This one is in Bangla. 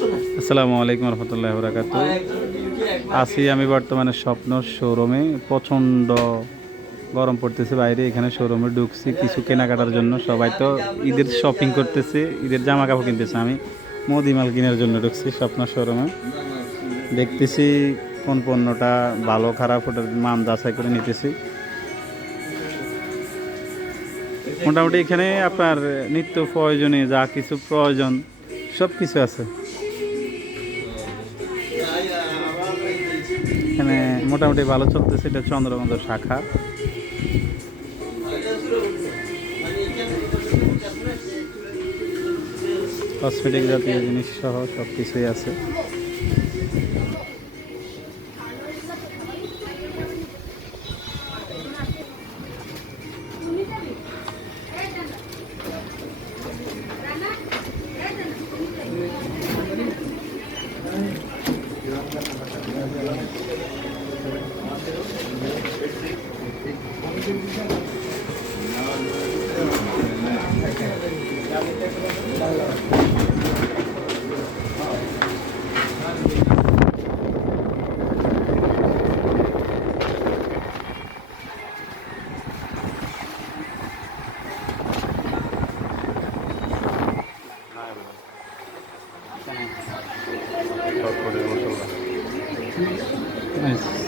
আসসালামু আলাইকুম রহমতুল্লাহ বরাকাত আছি আমি বর্তমানে স্বপ্ন শোরুমে প্রচণ্ড গরম পড়তেছে বাইরে, এখানে শোরুমে ঢুকছি কিছু কেনাকাটার জন্য। সবাই তো ঈদের শপিং করতেছে, ঈদের জামা কাপড় কিনতেছে। আমি মোদি মাল কেনার জন্য ঢুকছি স্বপ্ন শোরুমে দেখতেছি কোন পণ্যটা ভালো, খারাপ, ওটার মান যাচাই করে নিতেছি। মোটামুটি এখানে আপনার নিত্য প্রয়োজনে যা কিছু প্রয়োজন সব কিছু আছে। মোটামুটি ভালো চলতেছে এটা চন্দ্রবন্ধ শাখা। কসমেটিক জাতীয় জিনিস সহ সব কিছুই আছে। Nice.